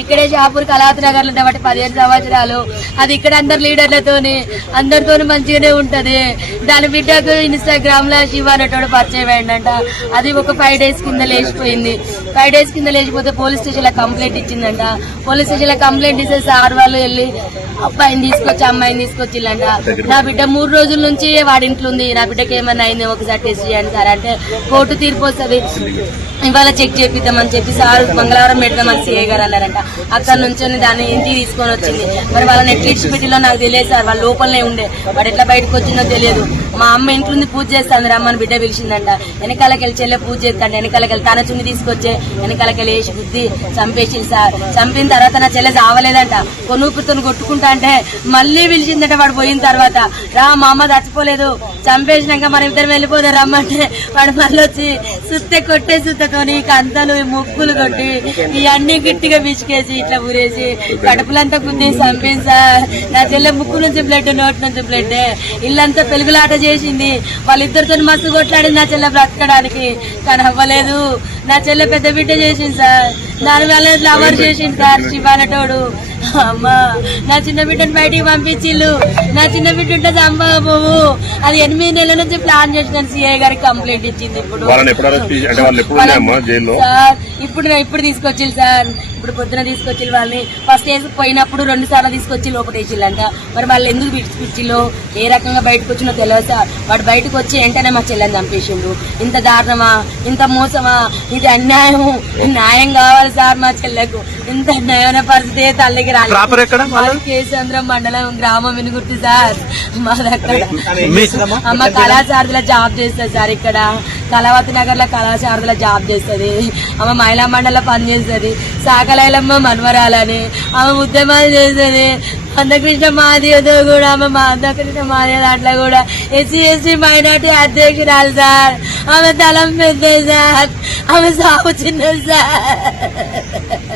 ఇక్కడే షాపూర్ కళాత్ నగర్లో పదిహేను సంవత్సరాలు. అది ఇక్కడ అందరు లీడర్లతోని అందరితోని మంచిగానే ఉంటది. దాని బిడ్డకు ఇన్స్టాగ్రామ్లో శివ అనేటోడు పరిచయం అయిందంట అది ఒక ఫైవ్ డేస్ కింద లేచిపోయింది. ఫైవ్ డేస్ కింద లేచిపోతే పోలీస్ స్టేషన్లో కంప్లైంట్ ఇచ్చిందంట. పోలీస్ స్టేషన్లో కంప్లైంట్ ఇస్తే సార్ వాళ్ళు వెళ్ళి అబ్బాయిని తీసుకొచ్చి అమ్మాయిని తీసుకొచ్చిల్లంట. నా బిడ్డ మూడు రోజుల నుంచి వాడి ఇంట్లో ఉంది. నా బిడ్డకి ఏమన్నా అయింది ఒకసారి టెస్ట్ చేయండి సార్ అంటే కోర్టు తీర్పు వస్తుంది. ఇవాళ చెక్ చేపిద్దామని చెప్పి సార్ మంగళవారం పెడదామని సీఏ గారు అన్నారంట. అక్కడ నుంచి దాన్ని ఇంటికి తీసుకొని వచ్చింది. మరి వాళ్ళ నెట్ఫ్లిక్స్ పెట్టిలో నాకు తెలియదు సార్. వాళ్ళ లోపలనే ఉండే. వాడు ఎట్లా బయటకు వచ్చిందో తెలియదు. మా అమ్మ ఇంట్లో పూజ చేస్తాను రమ్మని బిడ్డ పిలిచిందంట. వెనకాలకెళ్ళి చెల్లె పూజ చేస్తాను వెనకాలకెళ్ళి తన చున్ని తీసుకొచ్చే వెనకాలకెళ్ళి వేసి బుద్ధి చంపేసింది సార్. చంపిన తర్వాత నా చెల్లె చావలేదంట. కొనుక్కుతో కొట్టుకుంటా అంటే మళ్ళీ పిలిచిందంట వాడు పోయిన తర్వాత. రా మా అమ్మ చచ్చిపోలేదు. చంపేసినాక మన ఇద్దరు వెళ్ళిపోదాం రమ్మంటే వాడు మళ్ళీ వచ్చి సుత్తె కొట్టే సుత్తతోని కంతలు ముక్కులు కొట్టి ఇవన్నీ గట్టిగా పిసికేసి ఇట్లా ఊరేసి కడుపులంతా గుద్ది చంపింది సార్. నా చెల్లె ముక్కు నుంచి బ్లడ్ నోటి నుంచి బ్లడ్ ఇల్లంతా పెలుగులాట చేసింది. వాళ్ళిద్దరితో మస్తు కొట్లాడింది నా చెల్లె బ్రతకడానికి. కానీ అవ్వలేదు. నా చెల్లె పెద్ద బిడ్డ చేసింది సార్. దాని వల్ల లవర్ చేసింది సార్ శివానటోడు. అమ్మా నా చిన్న బిడ్డను బయటికి పంపించిల్లు. నా చిన్న బిడ్డ ఉంటే చంపకపోవు అది ఎనిమిది నెలల నుంచి ప్లాన్ చేసిన సిఐ గారికి కంప్లైంట్ ఇచ్చింది ఇప్పుడు. సార్ ఇప్పుడు ఇప్పుడు తీసుకొచ్చిల్లు సార్. ఇప్పుడు పొద్దున తీసుకొచ్చి వాళ్ళని. ఫస్ట్ వేసి పోయినప్పుడు రెండు సార్లు తీసుకొచ్చి లోపల వేసిల్లంట. మరి వాళ్ళు ఎందుకు పిలిచిలో ఏ రకంగా బయటకు వచ్చినో తెలియదు సార్. వాడు బయటకు వచ్చి వెంటనే మా చెల్లెని చంపేసిండు. ఇంత దారుణమా? ఇంత మోసమా? ఇది అన్యాయం న్యాయం కావాలి సార్ మా చెల్లెకు. ఇంత అన్యాయమైన పరిస్థితి తల్లికి రాలేదు. కేసంద్రం మండలం గ్రామం వినుగుర్తి సార్. మా దగ్గర అమ్మ కళాశారదిలో జాబ్ చేస్తుంది సార్ ఇక్కడ. కళావతి నగర్లో కళాశారదిలో జాబ్ చేస్తుంది. అమ్మ మహిళా మండలిలో పనిచేస్తుంది సాకలైలమ్మ మన్వరాలని ఆమె ఉద్యమాలు చేస్తుంది. అందకృష్ణ మాదివతో కూడా. ఆమె మా అందకృష్ణ మాదివ దాంట్లో కూడా. ఎస్సీ ఎస్టీ మైనార్టీ అధ్యక్షురాలు సార్. ఆమె తలం పెద్ద సార్. ఆమె సాగు చిన్నది సార్.